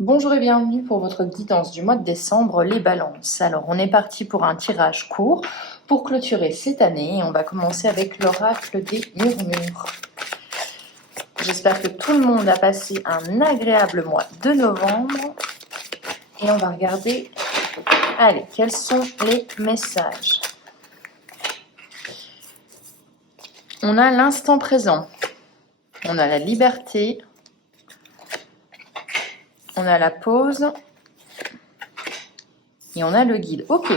Bonjour et bienvenue pour votre guidance du mois de décembre, les balances. Alors, on est parti pour un tirage court pour clôturer cette année. On va commencer avec l'oracle des murmures. J'espère que tout le monde a passé un agréable mois de novembre. Et on va regarder, allez, quels sont les messages. On a l'instant présent, on a la liberté, on a la pause et on a le guide. Ok,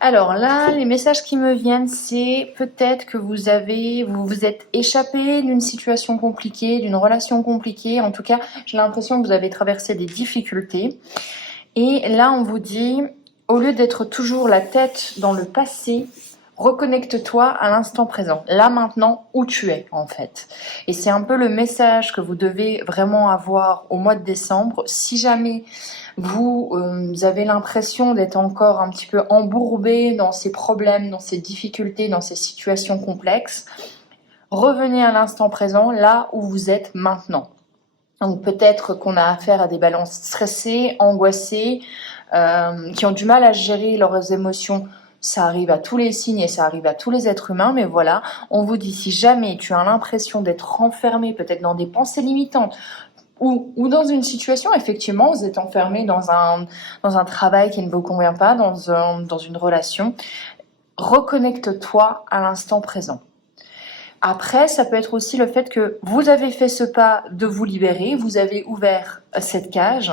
alors là, les messages qui me viennent, c'est peut-être que vous vous êtes échappé d'une situation compliquée, d'une relation compliquée. En tout cas, j'ai l'impression que vous avez traversé des difficultés. Et là, on vous dit, au lieu d'être toujours la tête dans le passé, reconnecte-toi à l'instant présent, là maintenant où tu es en fait. Et c'est un peu le message que vous devez vraiment avoir au mois de décembre. Si jamais vous avez l'impression d'être encore un petit peu embourbé dans ces problèmes, dans ces difficultés, dans ces situations complexes, revenez à l'instant présent, là où vous êtes maintenant. Donc peut-être qu'on a affaire à des balances stressées, angoissées, qui ont du mal à gérer leurs émotions. Ça arrive à tous les signes et ça arrive à tous les êtres humains, mais voilà, on vous dit si jamais tu as l'impression d'être renfermé peut-être dans des pensées limitantes ou dans une situation, effectivement, vous êtes enfermé dans un travail qui ne vous convient pas, dans une relation, reconnecte-toi à l'instant présent. Après, ça peut être aussi le fait que vous avez fait ce pas de vous libérer, vous avez ouvert cette cage.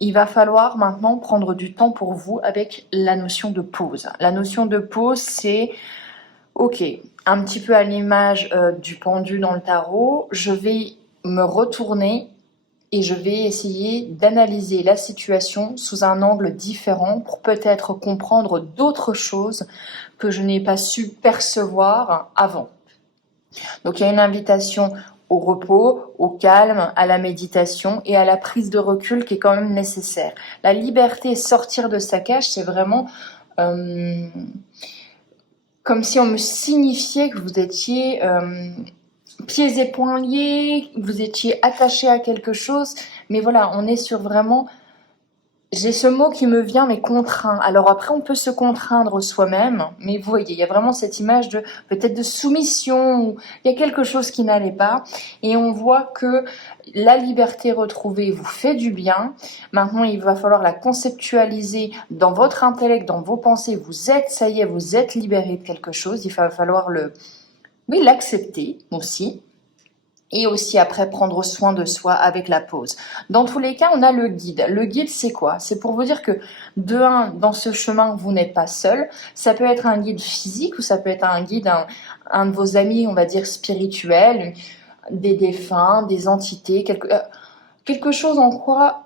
Il va falloir maintenant prendre du temps pour vous avec la notion de pause. La notion de pause, c'est, ok, un petit peu à l'image du pendu dans le tarot, je vais me retourner et je vais essayer d'analyser la situation sous un angle différent pour peut-être comprendre d'autres choses que je n'ai pas su percevoir avant. Donc il y a une invitation au repos, au calme, à la méditation et à la prise de recul qui est quand même nécessaire. La liberté, sortir de sa cage, c'est vraiment comme si on me signifiait que vous étiez pieds et poings liés, que vous étiez attaché à quelque chose. Mais voilà, on est sur vraiment... J'ai ce mot qui me vient, mais contraint. Alors après, on peut se contraindre soi-même, mais vous voyez, il y a vraiment cette image de peut-être de soumission, où il y a quelque chose qui n'allait pas, et on voit que la liberté retrouvée vous fait du bien. Maintenant, il va falloir la conceptualiser dans votre intellect, dans vos pensées. Vous êtes, ça y est, vous êtes libéré de quelque chose. Il va falloir l'accepter aussi. Et aussi après prendre soin de soi avec la pause. Dans tous les cas, on a le guide. Le guide, c'est quoi? C'est pour vous dire que de un, dans ce chemin, vous n'êtes pas seul. Ça peut être un guide physique ou ça peut être un guide, un de vos amis, on va dire spirituels, des défunts, des entités, quelque chose en quoi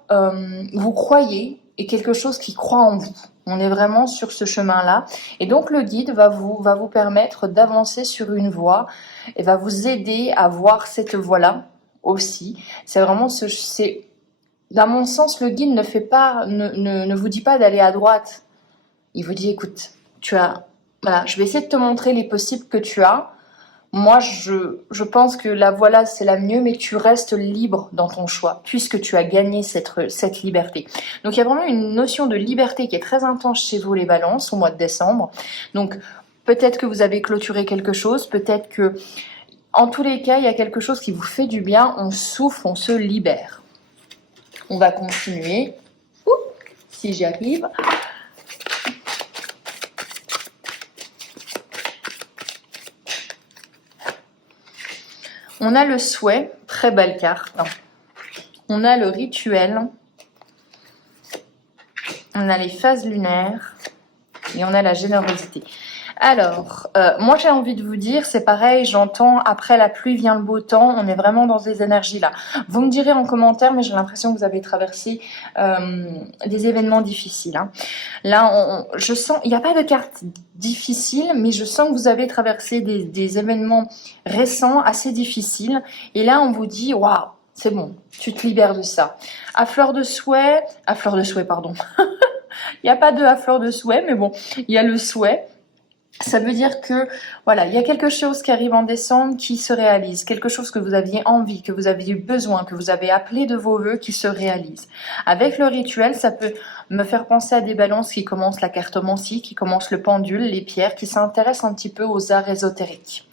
vous croyez et quelque chose qui croit en vous. On est vraiment sur ce chemin-là. Et donc le guide va vous permettre d'avancer sur une voie et va vous aider à voir cette voie-là aussi. C'est vraiment dans mon sens, le guide ne vous dit pas d'aller à droite. Il vous dit, écoute, voilà, je vais essayer de te montrer les possibles que tu as. Moi, je pense que la voie là, c'est la mieux, mais tu restes libre dans ton choix, puisque tu as gagné cette liberté. Donc, il y a vraiment une notion de liberté qui est très intense chez vous, les balances, au mois de décembre. Donc, peut-être que vous avez clôturé quelque chose, peut-être que, en tous les cas, il y a quelque chose qui vous fait du bien, on souffle, on se libère. On va continuer. Si j'y arrive. On a le souhait, très belle carte. On a le rituel. On a les phases lunaires. Et on a la générosité. Alors, moi j'ai envie de vous dire, c'est pareil, j'entends après la pluie vient le beau temps, on est vraiment dans ces énergies-là. Vous me direz en commentaire, mais j'ai l'impression que vous avez traversé des événements difficiles. Hein. Là, je sens, il n'y a pas de carte difficile, mais je sens que vous avez traversé des événements récents assez difficiles. Et là, on vous dit, waouh, c'est bon, tu te libères de ça. À fleur de souhait, pardon. Il n'y a pas de à fleur de souhait, mais bon, il y a le souhait. Ça veut dire que, voilà, il y a quelque chose qui arrive en décembre qui se réalise, quelque chose que vous aviez envie, que vous aviez besoin, que vous avez appelé de vos voeux qui se réalise. Avec le rituel, ça peut me faire penser à des balances qui commencent la cartomancie, qui commencent le pendule, les pierres, qui s'intéressent un petit peu aux arts ésotériques.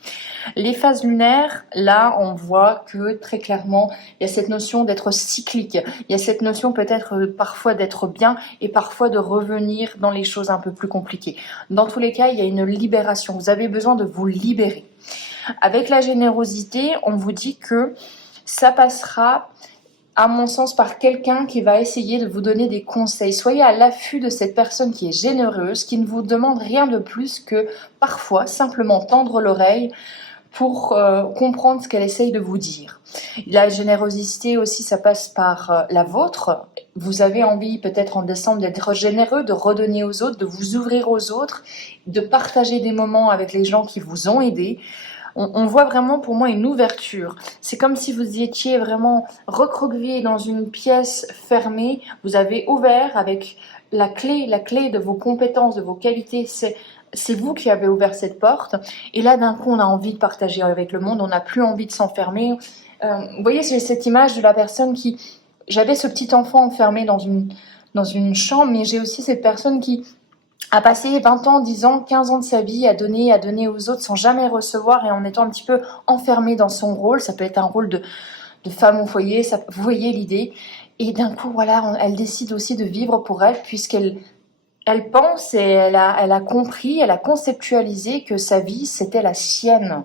Les phases lunaires, là, on voit que très clairement, il y a cette notion d'être cyclique. Il y a cette notion peut-être parfois d'être bien et parfois de revenir dans les choses un peu plus compliquées. Dans tous les cas, il y a une libération. Vous avez besoin de vous libérer. Avec la générosité, on vous dit que ça passera, à mon sens, par quelqu'un qui va essayer de vous donner des conseils. Soyez à l'affût de cette personne qui est généreuse, qui ne vous demande rien de plus que parfois simplement tendre l'oreille pour comprendre ce qu'elle essaye de vous dire. La générosité aussi, ça passe par la vôtre. Vous avez envie peut-être en décembre d'être généreux, de redonner aux autres, de vous ouvrir aux autres, de partager des moments avec les gens qui vous ont aidé. On voit vraiment pour moi une ouverture. C'est comme si vous étiez vraiment recroquevillé dans une pièce fermée. Vous avez ouvert avec la clé de vos compétences, de vos qualités. C'est vous qui avez ouvert cette porte. Et là, d'un coup, on a envie de partager avec le monde. On n'a plus envie de s'enfermer. Vous voyez, j'ai cette image de la personne qui... J'avais ce petit enfant enfermé dans une chambre, mais j'ai aussi cette personne qui a passé 20 ans, 10 ans, 15 ans de sa vie à donner aux autres sans jamais recevoir et en étant un petit peu enfermée dans son rôle. Ça peut être un rôle de femme au foyer, vous voyez l'idée. Et d'un coup, voilà, elle décide aussi de vivre pour elle puisqu'elle pense et elle a compris, elle a conceptualisé que sa vie, c'était la sienne.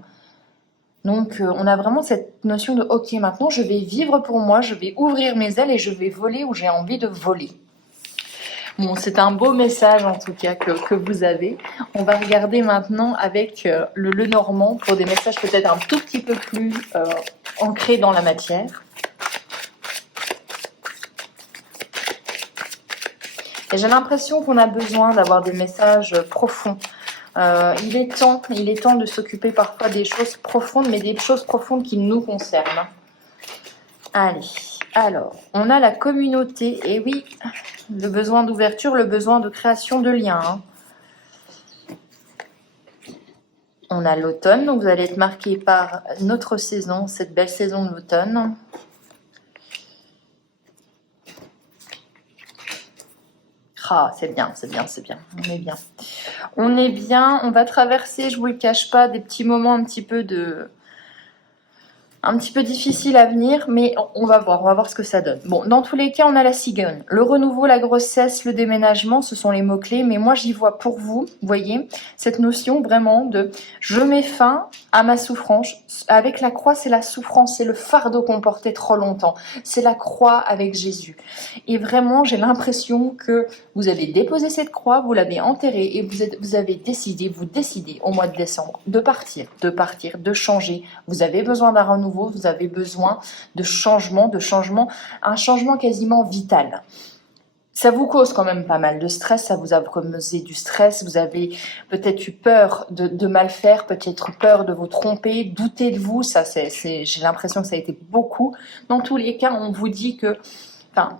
Donc, on a vraiment cette notion de « Ok, maintenant, je vais vivre pour moi, je vais ouvrir mes ailes et je vais voler où j'ai envie de voler ». Bon, c'est un beau message en tout cas que vous avez. On va regarder maintenant avec le Lenormand pour des messages peut-être un tout petit peu plus ancrés dans la matière. Et j'ai l'impression qu'on a besoin d'avoir des messages profonds. Il est temps de s'occuper parfois des choses profondes, mais des choses profondes qui nous concernent. Allez, alors, on a la communauté, et oui, le besoin d'ouverture, le besoin de création de liens. Hein. On a l'automne, donc vous allez être marqué par notre saison, cette belle saison de l'automne. Ah, c'est bien, on est bien, on va traverser, je vous le cache pas, des petits moments un petit peu difficiles à venir, mais on va voir ce que ça donne. Bon, dans tous les cas, on a la cigogne. Le renouveau, la grossesse, le déménagement, ce sont les mots-clés, mais moi j'y vois pour vous, voyez, cette notion vraiment de je mets fin à ma souffrance. Avec la croix, c'est la souffrance, c'est le fardeau qu'on portait trop longtemps. C'est la croix avec Jésus. Et vraiment, j'ai l'impression que vous avez déposé cette croix, vous l'avez enterrée et vous décidez au mois de décembre de partir, de changer. Vous avez besoin d'un renouveau, vous avez besoin de changement, un changement quasiment vital. Ça vous cause quand même pas mal de stress, ça vous a causé du stress, vous avez peut-être eu peur de mal faire, peut-être peur de vous tromper, douter de vous, j'ai l'impression que ça a été beaucoup. Dans tous les cas, on vous dit que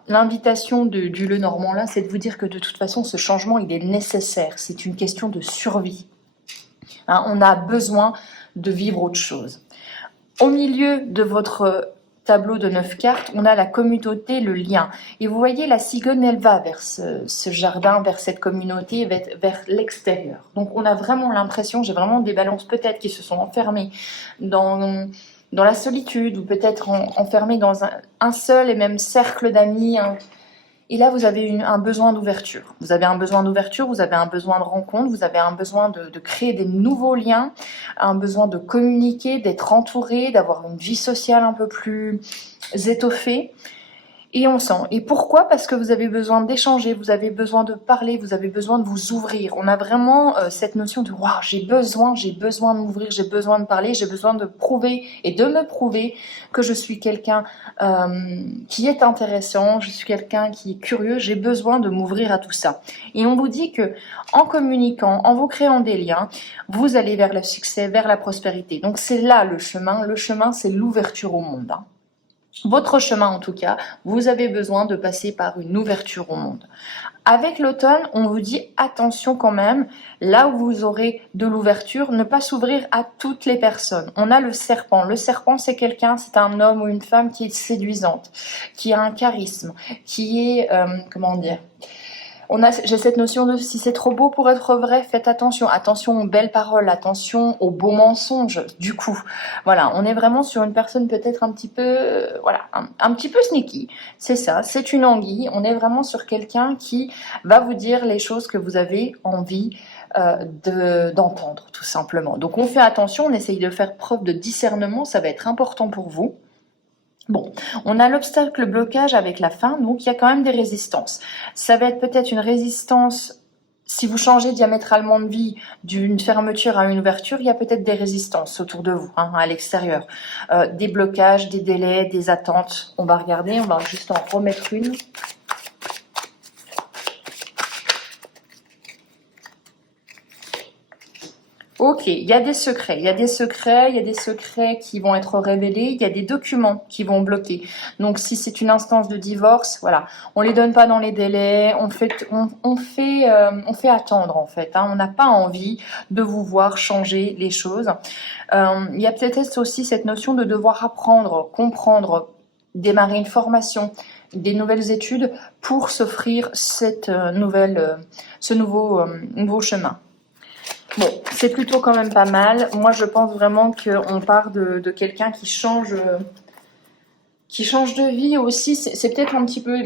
l'invitation du Lenormand là, c'est de vous dire que de toute façon, ce changement, il est nécessaire. C'est une question de survie. Hein, on a besoin de vivre autre chose. Au milieu de votre tableau de 9 cartes, on a la communauté, le lien. Et vous voyez, la cigogne, elle va vers ce jardin, vers cette communauté, vers l'extérieur. Donc, on a vraiment l'impression, j'ai vraiment des balances peut-être qui se sont enfermées dans la solitude ou peut-être enfermés dans un seul et même cercle d'amis. Et là, vous avez un besoin d'ouverture. Vous avez un besoin d'ouverture, vous avez un besoin de rencontre, vous avez un besoin de créer des nouveaux liens, un besoin de communiquer, d'être entouré, d'avoir une vie sociale un peu plus étoffée. Et on sent. Et pourquoi ? Parce que vous avez besoin d'échanger, vous avez besoin de parler, vous avez besoin de vous ouvrir. On a vraiment cette notion de « Waouh, j'ai besoin de m'ouvrir, j'ai besoin de parler, j'ai besoin de prouver et de me prouver que je suis quelqu'un qui est intéressant, je suis quelqu'un qui est curieux, j'ai besoin de m'ouvrir à tout ça. » Et on vous dit que en communiquant, en vous créant des liens, vous allez vers le succès, vers la prospérité. Donc c'est là le chemin. Le chemin, c'est l'ouverture au monde. Hein. votre chemin en tout cas, vous avez besoin de passer par une ouverture au monde. Avec l'automne, on vous dit attention quand même, là où vous aurez de l'ouverture, ne pas s'ouvrir à toutes les personnes. On a le serpent. Le serpent, c'est quelqu'un, c'est un homme ou une femme qui est séduisante, qui a un charisme, qui est, comment dire, j'ai cette notion de si c'est trop beau pour être vrai, faites attention. Attention aux belles paroles, attention aux beaux mensonges. Du coup, voilà, on est vraiment sur une personne peut-être un petit peu, voilà, un petit peu sneaky. C'est ça, c'est une anguille. On est vraiment sur quelqu'un qui va vous dire les choses que vous avez envie d'entendre, tout simplement. Donc on fait attention, on essaye de faire preuve de discernement, ça va être important pour vous. Bon, on a l'obstacle, le blocage avec la fin, donc il y a quand même des résistances. Ça va être peut-être une résistance, si vous changez diamétralement de vie d'une fermeture à une ouverture, il y a peut-être des résistances autour de vous, hein, à l'extérieur. Des blocages, des délais, des attentes. On va regarder, on va juste en remettre une. Ok, il y a des secrets, il y a des secrets, il y a des secrets qui vont être révélés, il y a des documents qui vont bloquer. Donc si c'est une instance de divorce, voilà, on les donne pas dans les délais, on fait attendre en fait. Hein, on n'a pas envie de vous voir changer les choses. Il y a peut-être aussi cette notion de devoir apprendre, comprendre, démarrer une formation, des nouvelles études pour s'offrir cette ce nouveau chemin. Bon, c'est plutôt quand même pas mal. Moi, je pense vraiment qu'on part de quelqu'un qui change de vie aussi. C'est peut-être un petit peu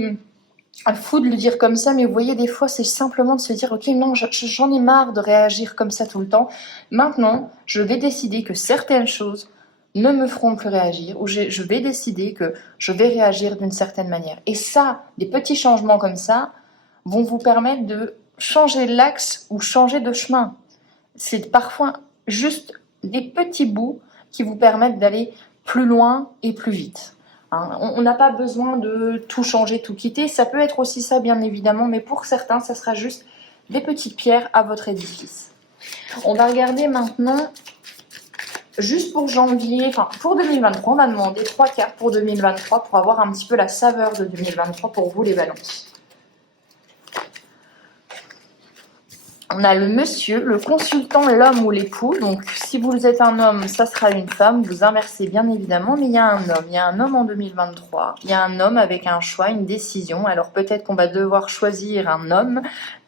fou de le dire comme ça, mais vous voyez, des fois, c'est simplement de se dire, ok, non, j'en ai marre de réagir comme ça tout le temps. Maintenant, je vais décider que certaines choses ne me feront plus réagir, ou je vais décider que je vais réagir d'une certaine manière. Et ça, des petits changements comme ça vont vous permettre de changer l'axe ou changer de chemin. C'est parfois juste des petits bouts qui vous permettent d'aller plus loin et plus vite. Hein, on n'a pas besoin de tout changer, tout quitter. Ça peut être aussi ça, bien évidemment, mais pour certains, ça sera juste des petites pierres à votre édifice. On va regarder maintenant, juste pour janvier, enfin pour 2023, on va demander 3 cartes pour 2023 pour avoir un petit peu la saveur de 2023 pour vous, les balances. On a le monsieur, le consultant, l'homme ou l'époux. Donc, si vous êtes un homme, ça sera une femme. Vous inversez bien évidemment, mais il y a un homme. Il y a un homme en 2023. Il y a un homme avec un choix, une décision. Alors, peut-être qu'on va devoir choisir un homme.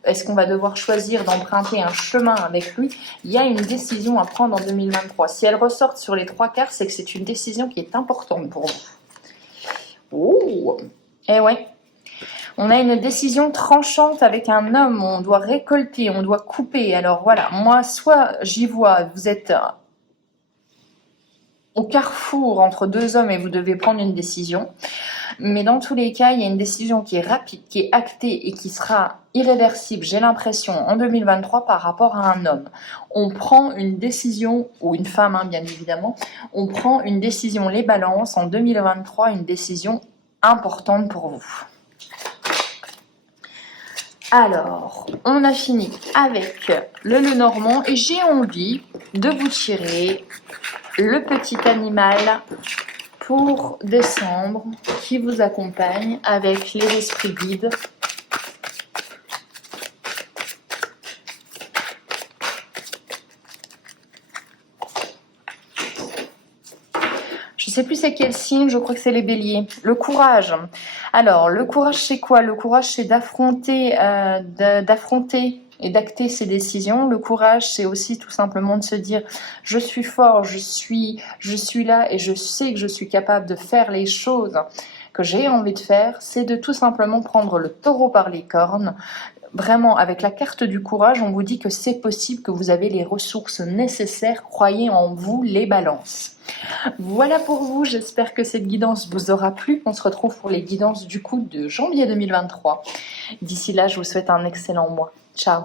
Est-ce qu'on va devoir choisir d'emprunter un chemin avec lui? Il y a une décision à prendre en 2023. Si elle ressort sur les 3 quarts, c'est que c'est une décision qui est importante pour vous. Oh! Eh ouais. On a une décision tranchante avec un homme, on doit récolter, on doit couper. Alors voilà, moi, soit j'y vois, vous êtes au carrefour entre 2 hommes et vous devez prendre une décision. Mais dans tous les cas, il y a une décision qui est rapide, qui est actée et qui sera irréversible, j'ai l'impression, en 2023 par rapport à un homme. On prend une décision, ou une femme, hein, bien évidemment, on prend une décision, les balances, en 2023, une décision importante pour vous. Alors, on a fini avec le Lenormand et j'ai envie de vous tirer le petit animal pour décembre qui vous accompagne avec les esprits guides. Je sais plus c'est quel signe, je crois que c'est les béliers. Le courage. Alors, le courage c'est quoi? Le courage c'est d'affronter et d'acter ses décisions. Le courage c'est aussi tout simplement de se dire je suis fort, je suis là et je sais que je suis capable de faire les choses que j'ai envie de faire. C'est de tout simplement prendre le taureau par les cornes. Vraiment, avec la carte du courage, on vous dit que c'est possible, que vous avez les ressources nécessaires. Croyez en vous, les balances. Voilà pour vous, j'espère que cette guidance vous aura plu. On se retrouve pour les guidances du coup de janvier 2023. D'ici là, je vous souhaite un excellent mois. Ciao.